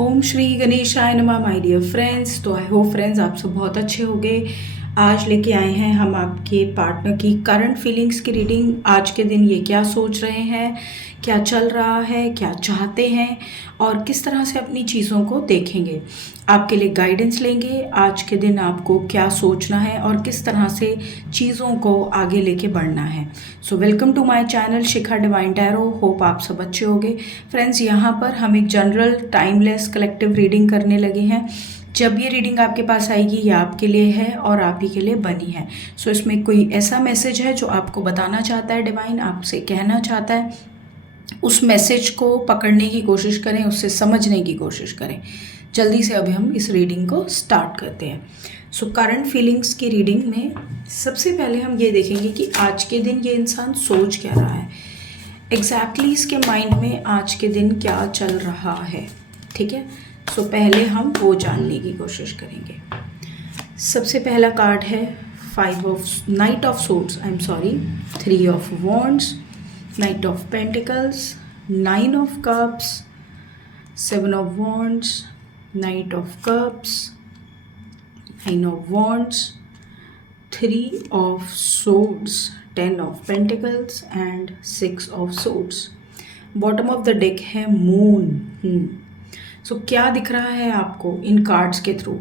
ओम श्री गणेशाय नमः my dear friends. तो आई होप फ्रेंड्स आप सब बहुत अच्छे होंगे। आज लेके आए हैं हम आपके पार्टनर की करंट फीलिंग्स की रीडिंग। आज के दिन ये क्या सोच रहे हैं, क्या चल रहा है, क्या चाहते हैं और किस तरह से अपनी चीज़ों को देखेंगे। आपके लिए गाइडेंस लेंगे आज के दिन आपको क्या सोचना है और किस तरह से चीज़ों को आगे लेके बढ़ना है। So welcome to my channel Shikha divine tarot. Hope आप सब अच्छे होंगे फ्रेंड्स। यहाँ पर हम एक जनरल टाइमलेस कलेक्टिव रीडिंग करने लगे हैं। जब ये रीडिंग आपके पास आएगी ये आपके लिए है और आप ही के लिए बनी है। सो इसमें कोई ऐसा मैसेज है जो आपको बताना चाहता है, डिवाइन आपसे कहना चाहता है, उस मैसेज को पकड़ने की कोशिश करें, उससे समझने की कोशिश करें। जल्दी से अभी हम इस रीडिंग को स्टार्ट करते हैं। सो करंट फीलिंग्स की रीडिंग में सबसे पहले हम ये देखेंगे कि आज के दिन ये इंसान सोच क्या रहा है, एग्जैक्टली इसके माइंड में आज के दिन क्या चल रहा है। ठीक है, सो पहले हम वो जानने की कोशिश करेंगे। सबसे पहला कार्ड है night of swords, I am sorry, 3 of wands, night of pentacles, 9 of cups, 7 of wands, night of cups, 9 of wands, 3 of swords, 10 of pentacles and 6 of swords. Bottom of the deck है moon. सो क्या दिख रहा है आपको इन cards के through?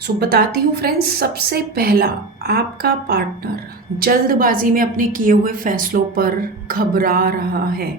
सो बताती हूँ friends. सबसे पहला, आपका पार्टनर जल्दबाजी में अपने किए हुए फैसलों पर घबरा रहा है।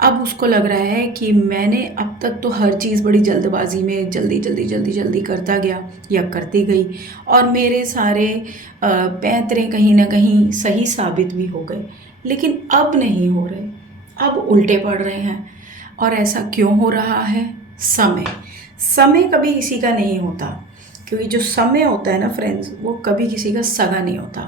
अब उसको लग रहा है कि मैंने अब तक तो हर चीज़ बड़ी जल्दबाजी में जल्दी करता गया या करती गई और मेरे सारे पैंतरे कहीं ना कहीं सही साबित भी हो गए, लेकिन अब नहीं हो रहे, अब उल्टे पड़ रहे हैं। और ऐसा क्यों हो रहा है? समय कभी किसी का नहीं होता, क्योंकि जो समय होता है ना फ्रेंड्स, वो कभी किसी का सगा नहीं होता।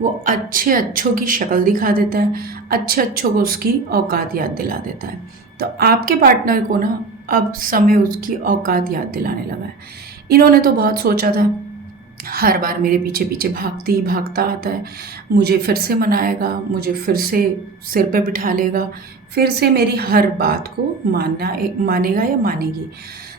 वो अच्छों की शक्ल दिखा देता है, अच्छों को उसकी औकात याद दिला देता है। तो आपके पार्टनर को ना अब समय उसकी औकात याद दिलाने लगा है। इन्होंने तो बहुत सोचा था, हर बार मेरे पीछे पीछे भागता आता है, मुझे फिर से मनाएगा, मुझे फिर से सिर पे बिठा लेगा, फिर से मेरी हर बात को मानेगा या मानेगी।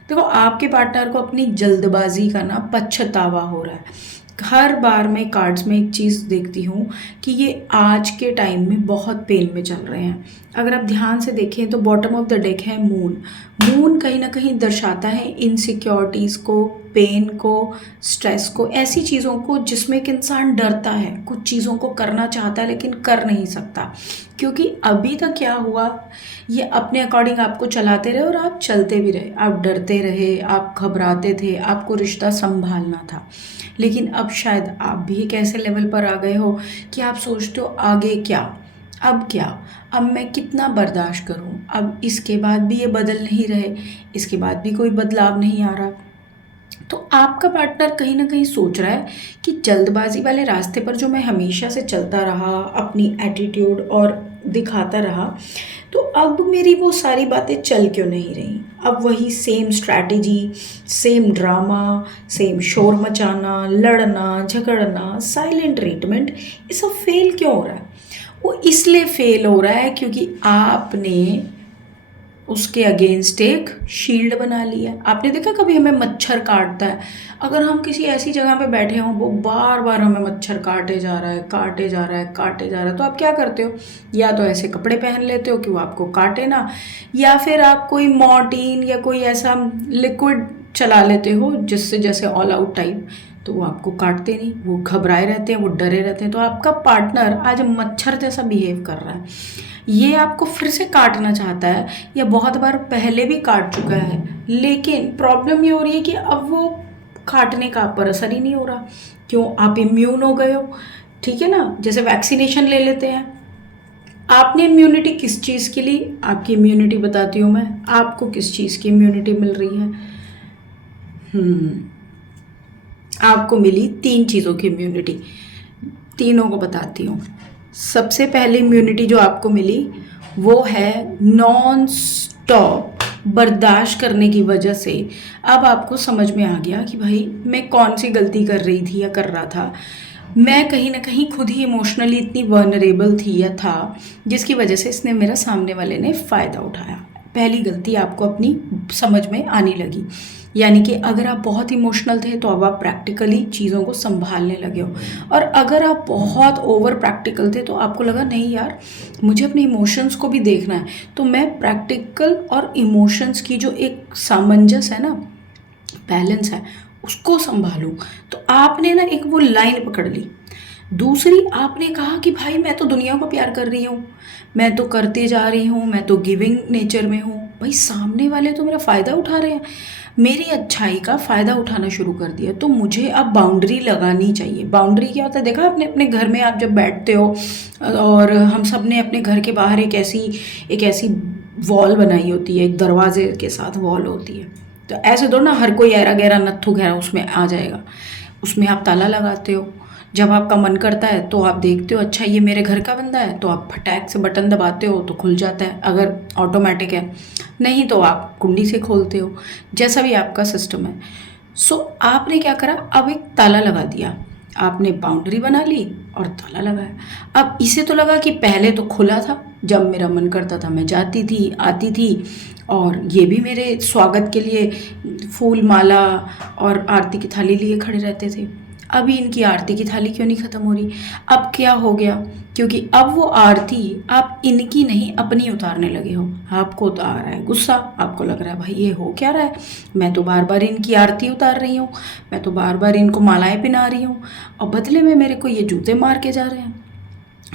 देखो, आपके पार्टनर को अपनी जल्दबाजी का ना पछतावा हो रहा है। हर बार मैं कार्ड्स में एक चीज़ देखती हूँ कि ये आज के टाइम में बहुत पेन में चल रहे हैं। अगर आप ध्यान से देखें तो बॉटम ऑफ द डेक है मून कहीं ना कहीं दर्शाता है इनसिक्योरिटीज़ को, पेन को, स्ट्रेस को, ऐसी चीज़ों को जिसमें एक इंसान डरता है, कुछ चीज़ों को करना चाहता है लेकिन कर नहीं सकता। क्योंकि अभी तक क्या हुआ, ये अपने अकॉर्डिंग आपको चलाते रहे और आप चलते भी रहे, आप डरते रहे, आप घबराते थे, आपको रिश्ता संभालना था। लेकिन अब शायद आप भी एक ऐसे लेवल पर आ गए हो कि आप सोचते हो आगे क्या, अब क्या, अब मैं कितना बर्दाश्त करूं, अब इसके बाद भी ये बदल नहीं रहे, इसके बाद भी कोई बदलाव नहीं आ रहा। तो आपका पार्टनर कहीं ना कहीं सोच रहा है कि जल्दबाजी वाले रास्ते पर जो मैं हमेशा से चलता रहा, अपनी एटीट्यूड और दिखाता रहा, तो अब मेरी वो सारी बातें चल क्यों नहीं रही। अब वही same strategy, same drama, same शोर मचाना, लड़ना झगड़ना, साइलेंट ट्रीटमेंट, ये सब फेल क्यों हो रहा है? वो इसलिए फेल हो रहा है क्योंकि आपने उसके अगेंस्ट एक शील्ड बना लिया। आपने देखा कभी हमें मच्छर काटता है, अगर हम किसी ऐसी जगह पे बैठे हों, वो बार बार हमें मच्छर काटे जा रहा है, तो आप क्या करते हो? या तो ऐसे कपड़े पहन लेते हो कि वो आपको काटे ना, या फिर आप कोई मॉर्टीन या कोई ऐसा लिक्विड चला लेते हो जिससे, जैसे ऑल आउट टाइप, तो वो आपको काटते नहीं, वो घबराए रहते हैं, वो डरे रहते हैं। तो आपका पार्टनर आज मच्छर जैसा बिहेव कर रहा है, ये आपको फिर से काटना चाहता है या बहुत बार पहले भी काट चुका है, लेकिन प्रॉब्लम ये हो रही है कि अब वो काटने का आप पर असर ही नहीं हो रहा। क्यों? आप इम्यून हो गए हो। ठीक है ना, जैसे वैक्सीनेशन ले लेते हैं, आपने इम्यूनिटी किस चीज़ के लिए, आपकी इम्यूनिटी बताती हूँ मैं, आपको किस चीज़ की इम्यूनिटी मिल रही है? आपको मिली 3 चीज़ों की इम्यूनिटी, तीनों को बताती हूँ। सबसे पहली इम्यूनिटी जो आपको मिली वो है नॉन स्टॉप बर्दाश्त करने की वजह से अब आपको समझ में आ गया कि भाई मैं कौन सी गलती कर रही थी या कर रहा था। मैं कहीं ना कहीं खुद ही इमोशनली इतनी वर्नरेबल थी या था, जिसकी वजह से इसने मेरा सामने वाले ने फ़ायदा उठाया। पहली गलती आपको अपनी समझ में आने लगी। यानी कि अगर आप बहुत इमोशनल थे तो अब आप प्रैक्टिकली चीज़ों को संभालने लगे हो, और अगर आप बहुत ओवर प्रैक्टिकल थे तो आपको लगा नहीं यार, मुझे अपने इमोशंस को भी देखना है, तो मैं प्रैक्टिकल और इमोशंस की जो एक सामंजस्य है ना, बैलेंस है, उसको संभालूं। तो आपने ना एक वो लाइन पकड़ ली। दूसरी, आपने कहा कि भाई मैं तो दुनिया को प्यार कर रही हूँ, मैं तो करते जा रही हूँ, मैं तो गिविंग नेचर में हूँ। भाई सामने वाले तो मेरा फ़ायदा उठा रहे हैं, मेरी अच्छाई का फ़ायदा उठाना शुरू कर दिया, तो मुझे अब बाउंड्री लगानी चाहिए। बाउंड्री क्या होता है, देखा आपने अपने घर में आप जब बैठते हो, और हम सब ने अपने घर के बाहर एक ऐसी वॉल बनाई होती है, एक दरवाजे के साथ वॉल होती है। तो ऐसे दो ना, हर कोई ऐरा गैरा नत्थु गैरा उसमें आ जाएगा, उसमें आप ताला लगाते हो। जब आपका मन करता है तो आप देखते हो अच्छा ये मेरे घर का बंदा है, तो आप फटाक से बटन दबाते हो तो खुल जाता है, अगर ऑटोमेटिक है, नहीं तो आप कुंडी से खोलते हो, जैसा भी आपका सिस्टम है। सो आपने क्या करा, अब एक ताला लगा दिया, आपने बाउंड्री बना ली और ताला लगाया। अब इसे तो लगा कि पहले तो खुला था, जब मेरा मन करता था मैं जाती थी आती थी, और ये भी मेरे स्वागत के लिए फूल माला और आरती की थाली लिए खड़े रहते थे। अभी इनकी आरती की थाली क्यों नहीं ख़त्म हो रही? अब क्या हो गया, क्योंकि अब वो आरती आप इनकी नहीं अपनी उतारने लगे हो। आपको तो आ रहा है गुस्सा, आपको लग रहा है भाई ये हो क्या रहा है, मैं तो बार बार इनकी आरती उतार रही हूँ, मैं तो बार बार इनको मालाएं पहना रही हूँ, और बदले में मेरे को ये जूते मार के जा रहे हैं,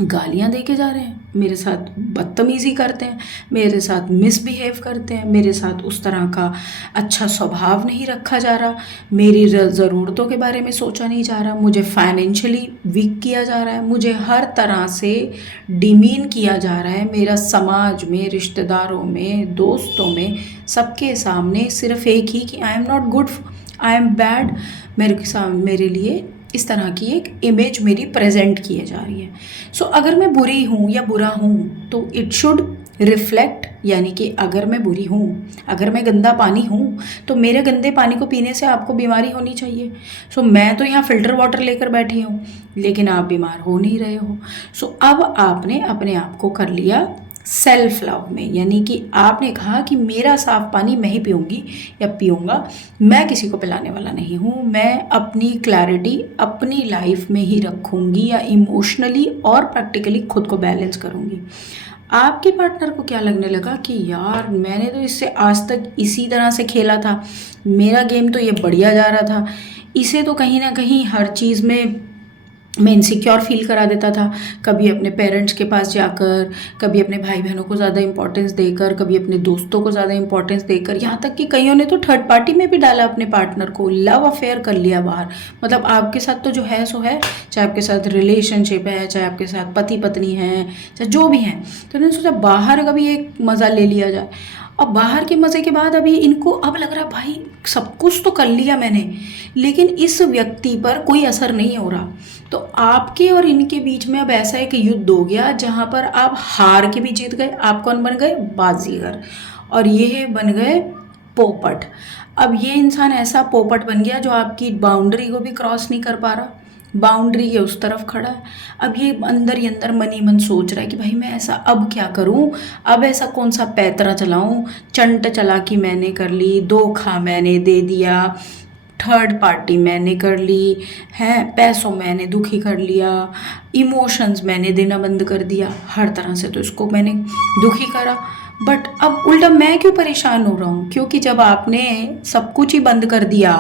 गालियाँ दे के जा रहे हैं, मेरे साथ बदतमीज़ी करते हैं, मेरे साथ मिसबिहेव करते हैं, मेरे साथ उस तरह का अच्छा स्वभाव नहीं रखा जा रहा, मेरी ज़रूरतों के बारे में सोचा नहीं जा रहा, मुझे फाइनेंशियली वीक किया जा रहा है, मुझे हर तरह से डिमीन किया जा रहा है, मेरा समाज में, रिश्तेदारों में, दोस्तों में, सबके सामने सिर्फ एक ही कि I am not good, I am bad, मेरे लिए इस तरह की एक इमेज मेरी प्रेजेंट किए जा रही है। सो अगर मैं बुरी हूँ या बुरा हूँ तो इट शुड रिफ्लेक्ट, यानी कि अगर मैं बुरी हूँ, अगर मैं गंदा पानी हूँ, तो मेरे गंदे पानी को पीने से आपको बीमारी होनी चाहिए। सो मैं तो यहाँ फ़िल्टर वाटर लेकर बैठी हूँ, लेकिन आप बीमार हो नहीं रहे हो। सो अब आपने अपने आप को कर लिया सेल्फ लव में, यानी कि आपने कहा कि मेरा साफ पानी मैं ही पीऊँगी या पीऊँगा, मैं किसी को पिलाने वाला नहीं हूँ, मैं अपनी क्लैरिटी अपनी लाइफ में ही रखूँगी, या इमोशनली और प्रैक्टिकली खुद को बैलेंस करूँगी। आपके पार्टनर को क्या लगने लगा कि यार मैंने तो इससे आज तक इसी तरह से खेला था, मेरा गेम तो ये बढ़िया जा रहा था, इसे तो कहीं ना कहीं हर चीज़ में मैं इनसिक्योर फील करा देता था, कभी अपने पेरेंट्स के पास जाकर, कभी अपने भाई बहनों को ज़्यादा इंपॉर्टेंस देकर, कभी अपने दोस्तों को ज़्यादा इंपॉर्टेंस देकर, यहाँ तक कि कईयों ने तो थर्ड पार्टी में भी डाला अपने पार्टनर को, लव अफेयर कर लिया बाहर। मतलब आपके साथ तो जो है सो है, चाहे आपके साथ रिलेशनशिप है, चाहे आपके साथ पति पत्नी है, चाहे जो भी हैं, तो मैंने सोचा बाहर का भी एक मज़ा ले लिया जाए। और बाहर के मज़े के बाद अभी इनको अब लग रहा भाई सब कुछ तो कर लिया मैंने, लेकिन इस व्यक्ति पर कोई असर नहीं हो रहा। तो आपके और इनके बीच में अब ऐसा एक युद्ध हो गया जहाँ पर आप हार के भी जीत गए, आप कौन बन गए, बाजीगर, और ये बन गए पोपट। अब ये इंसान ऐसा पोपट बन गया जो आपकी बाउंड्री को भी क्रॉस नहीं कर पा रहा, बाउंड्री के उस तरफ खड़ा है। अब ये अंदर ही अंदर मन ही मन सोच रहा है कि भाई मैं ऐसा अब क्या करूं, अब ऐसा कौन सा पैतरा चलाऊं, चंट चालाकी मैंने कर ली, धोखा मैंने दे दिया, थर्ड पार्टी मैंने कर ली है, पैसों मैंने दुखी कर लिया, इमोशंस मैंने देना बंद कर दिया, हर तरह से तो इसको मैंने दुखी करा। बट अब उल्टा मैं क्यों परेशान हो रहा हूँ, क्योंकि जब आपने सब कुछ ही बंद कर दिया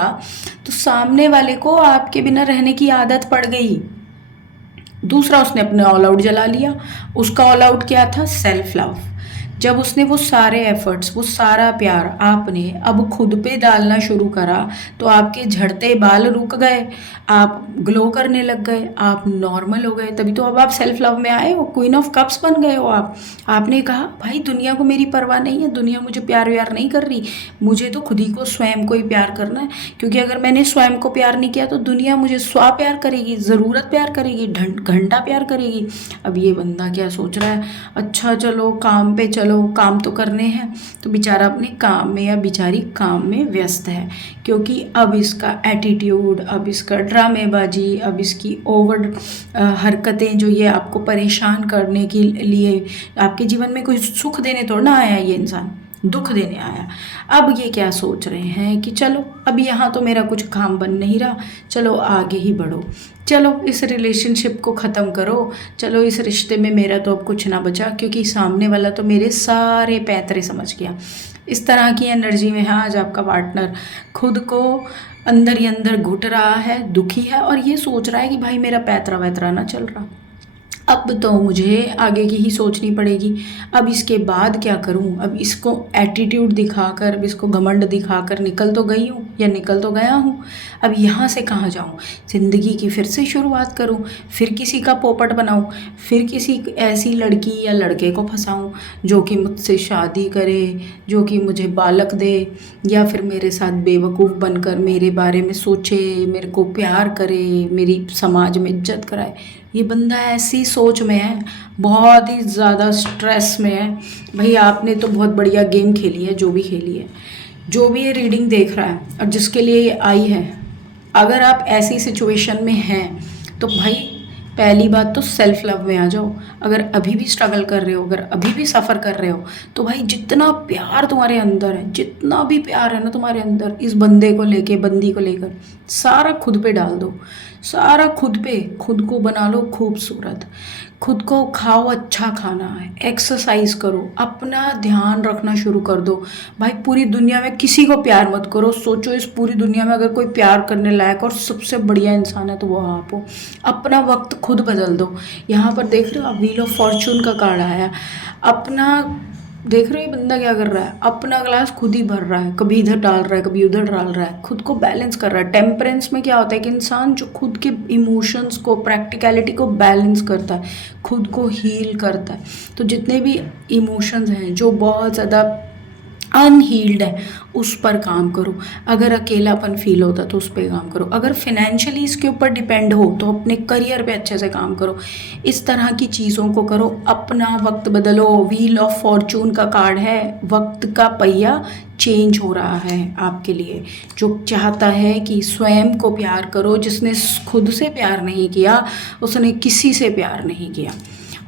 तो सामने वाले को आपके बिना रहने की आदत पड़ गई। दूसरा, उसने अपने ऑल आउट जला लिया। उसका ऑल आउट क्या था, सेल्फ लव। जब उसने वो सारे एफर्ट्स, वो सारा प्यार आपने अब खुद पे डालना शुरू करा तो आपके झड़ते बाल रुक गए, आप ग्लो करने लग गए, आप नॉर्मल हो गए, तभी तो अब आप सेल्फ लव में आए हो, क्वीन ऑफ कप्स बन गए हो आप। आपने कहा भाई दुनिया को मेरी परवाह नहीं है, दुनिया मुझे प्यार व्यार नहीं कर रही, मुझे तो खुद ही को स्वयं को ही प्यार करना है, क्योंकि अगर मैंने स्वयं को प्यार नहीं किया तो दुनिया मुझे स्वा प्यार करेगी, ज़रूरत प्यार करेगी, घंटा प्यार करेगी। अब ये बंदा क्या सोच रहा है, अच्छा चलो काम पे चलो, काम तो करने हैं, तो बेचारा अपने काम में या बेचारी काम में व्यस्त है, क्योंकि अब इसका एटीट्यूड, अब इसका ड्रामेबाजी, अब इसकी ओवर हरकतें जो ये आपको परेशान करने के लिए, आपके जीवन में कोई सुख देने थोड़ा ना आया ये इंसान, दुख देने आया। अब ये क्या सोच रहे हैं कि चलो अब यहाँ तो मेरा कुछ काम बन नहीं रहा, चलो आगे ही बढ़ो, चलो इस रिलेशनशिप को ख़त्म करो, चलो इस रिश्ते में मेरा तो अब कुछ ना बचा, क्योंकि सामने वाला तो मेरे सारे पैतरे समझ गया। इस तरह की एनर्जी में है आज आपका पार्टनर। खुद को अंदर ही अंदर घुट रहा है, दुखी है, और ये सोच रहा है कि भाई मेरा पैतरा वैतरा ना चल रहा, अब तो मुझे आगे की ही सोचनी पड़ेगी। अब इसके बाद क्या करूं? अब इसको एटीट्यूड दिखाकर, अब इसको घमंड दिखाकर निकल तो गई हूँ या निकल तो गया हूँ, अब यहाँ से कहाँ जाऊँ? ज़िंदगी की फिर से शुरुआत करूँ, फिर किसी का पोपट बनाऊँ, फिर किसी ऐसी लड़की या लड़के को फंसाऊँ जो कि मुझसे शादी करे, जो कि मुझे बालक दे, या फिर मेरे साथ बेवकूफ़ बनकर मेरे बारे में सोचे, मेरे को प्यार करे, मेरी समाज में इज्जत कराए। ये बंदा ऐसी सोच में है, बहुत ही ज़्यादा स्ट्रेस में है। भाई आपने तो बहुत बढ़िया गेम खेली है, जो भी खेली है, जो भी ये रीडिंग देख रहा है और जिसके लिए ये आई है, अगर आप ऐसी सिचुएशन में हैं तो भाई पहली बात तो सेल्फ लव में आ जाओ। अगर अभी भी स्ट्रगल कर रहे हो, अगर अभी भी सफ़र कर रहे हो, तो भाई जितना प्यार तुम्हारे अंदर है, जितना भी प्यार है ना तुम्हारे अंदर इस बंदे को लेके, बंदी को लेकर, सारा खुद पे डाल दो, सारा खुद पे। खुद को बना लो खूबसूरत, खुद को खाओ अच्छा खाना, एक्सरसाइज करो, अपना ध्यान रखना शुरू कर दो। भाई पूरी दुनिया में किसी को प्यार मत करो, सोचो इस पूरी दुनिया में अगर कोई प्यार करने लायक और सबसे बढ़िया इंसान है तो वो आप हो। अपना वक्त खुद बदल दो। यहाँ पर देख रहे हो आप, व्हील ऑफ फॉर्चून का कार्ड आया। अपना देख रहे हो ये बंदा क्या कर रहा है, अपना ग्लास खुद ही भर रहा है, कभी इधर डाल रहा है, कभी उधर डाल रहा है, खुद को बैलेंस कर रहा है। टेम्परेंस में क्या होता है कि इंसान जो खुद के इमोशंस को, प्रैक्टिकलिटी को बैलेंस करता है, खुद को हील करता है। तो जितने भी इमोशंस हैं जो बहुत ज़्यादा अनहील्ड है, उस पर काम करो। अगर अकेलापन फील होता तो उस पर काम करो। अगर फिनेंशियली इसके ऊपर डिपेंड हो तो अपने करियर पे अच्छे से काम करो। इस तरह की चीज़ों को करो, अपना वक्त बदलो। व्हील ऑफ फॉर्चून का कार्ड है, वक्त का पहिया चेंज हो रहा है आपके लिए। जो चाहता है कि स्वयं को प्यार करो, जिसने खुद से प्यार नहीं किया उसने किसी से प्यार नहीं किया।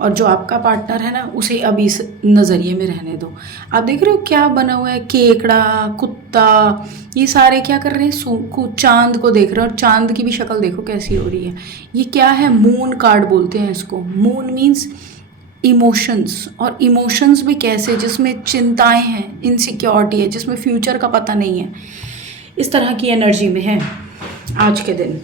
और जो आपका पार्टनर है ना, उसे अभी इस नज़रिए में रहने दो। आप देख रहे हो क्या बना हुआ है, केकड़ा, कुत्ता, ये सारे क्या कर रहे हैं, चांद को देख रहे हो, और चांद की भी शक्ल देखो कैसी हो रही है। ये क्या है, मून कार्ड बोलते हैं इसको। मून मीन्स इमोशंस, और इमोशंस भी कैसे, जिसमें चिंताएं हैं, इनसिक्योरिटी है, जिसमें फ्यूचर का पता नहीं है, इस तरह की एनर्जी में है आज के दिन।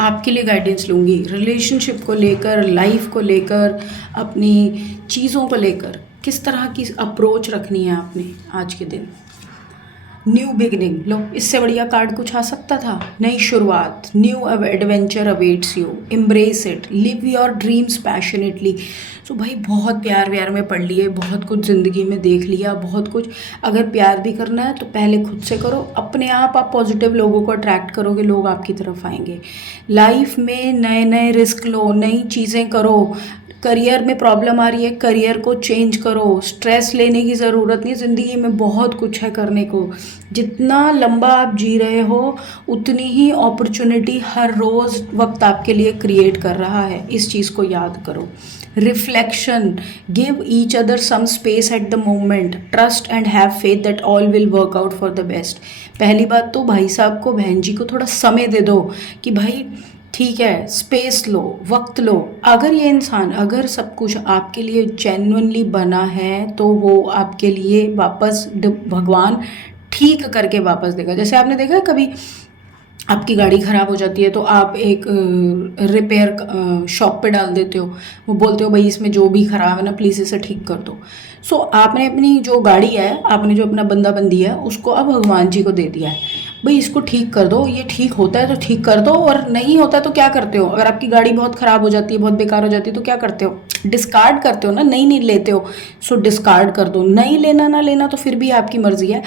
आपके लिए गाइडेंस लूँगी रिलेशनशिप को लेकर, लाइफ को लेकर, अपनी चीज़ों को लेकर, किस तरह की अप्रोच रखनी है आपने आज के दिन। न्यू बिगनिंग, लो इससे बढ़िया कार्ड कुछ आ सकता था। नई शुरुआत, new adventure awaits you, embrace it, live your dreams passionately. So भाई बहुत प्यार व्यार में पढ़ लिए, बहुत कुछ ज़िंदगी में देख लिया, बहुत कुछ। अगर प्यार भी करना है तो पहले खुद से करो, अपने आप पॉजिटिव लोगों को अट्रैक्ट करोगे, लोग आपकी तरफ आएंगे। लाइफ में नए नए रिस्क लो, नई चीज़ें करो। करियर में प्रॉब्लम आ रही है, करियर को चेंज करो। स्ट्रेस लेने की ज़रूरत नहीं, ज़िंदगी में बहुत कुछ है करने को। जितना लंबा आप जी रहे हो उतनी ही अपॉर्चुनिटी हर रोज़ वक्त आपके लिए क्रिएट कर रहा है, इस चीज़ को याद करो। Reflection, give each other some space at the moment, trust and have faith that all will work out for the best. पहली बात तो भाई साहब को, बहन जी को थोड़ा समय दे दो कि भाई ठीक है, स्पेस लो, वक्त लो। अगर ये इंसान, अगर सब कुछ आपके लिए जेन्युइनली बना है तो वो आपके लिए वापस भगवान ठीक करके वापस देगा। जैसे आपने देखा है कभी आपकी गाड़ी ख़राब हो जाती है तो आप एक रिपेयर शॉप पे डाल देते हो, वो बोलते हो भाई इसमें जो भी ख़राब है ना प्लीज़ इसे ठीक कर दो। सो आपने अपनी जो गाड़ी है, आपने जो अपना बंदा बंदी है, उसको अब भगवान जी को दे दिया है, भाई इसको ठीक कर दो। ये ठीक होता है तो ठीक कर दो, और नहीं होता है तो क्या करते हो? अगर आपकी गाड़ी बहुत ख़राब हो जाती है, बहुत बेकार हो जाती है, तो क्या करते हो? डिस्कार्ड करते हो ना, नहीं लेते हो। सो डिस्कार्ड कर दो। नहीं लेना ना लेना तो फिर भी आपकी मर्ज़ी है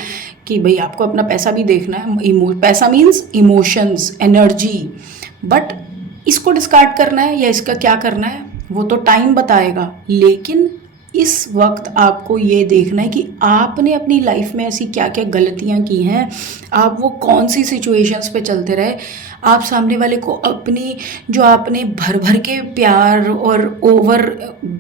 कि भाई आपको अपना पैसा भी देखना है। पैसा मीन्स इमोशंस, एनर्जी। बट इसको डिस्कार्ड करना है या इसका क्या करना है वो तो टाइम बताएगा। लेकिन इस वक्त आपको ये देखना है कि आपने अपनी लाइफ में ऐसी क्या क्या गलतियाँ की हैं, आप वो कौन सी सिचुएशंस पे चलते रहे, आप सामने वाले को अपनी जो आपने भर भर के प्यार और ओवर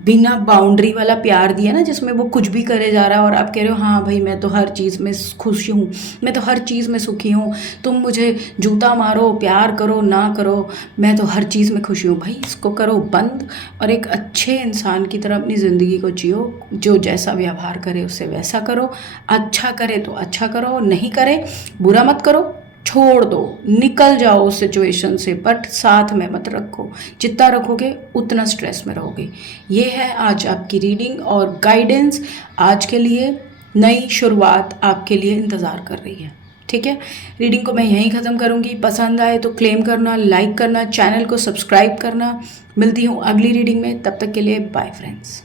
बिना बाउंड्री वाला प्यार दिया ना, जिसमें वो कुछ भी करे जा रहा है और आप कह रहे हो हाँ भाई मैं तो हर चीज़ में खुश हूँ, मैं तो हर चीज़ में सुखी हूँ, तुम मुझे जूता मारो प्यार करो ना करो, मैं तो हर चीज़ में खुशी हूँ। भाई इसको करो बंद और एक अच्छे इंसान की तरह अपनी ज़िंदगी को जियो। जो जैसा व्यवहार करे उससे वैसा करो, अच्छा करे तो अच्छा करो, नहीं करे बुरा मत करो, छोड़ दो, निकल जाओ उस सिचुएशन से, बट साथ में मत रखो। जितना रखोगे उतना स्ट्रेस में रहोगे। ये है आज आपकी रीडिंग और गाइडेंस। आज के लिए नई शुरुआत आपके लिए इंतज़ार कर रही है। ठीक है, रीडिंग को मैं यहीं ख़त्म करूँगी। पसंद आए तो क्लेम करना, लाइक करना, चैनल को सब्सक्राइब करना। मिलती हूँ अगली रीडिंग में, तब तक के लिए बाय फ्रेंड्स।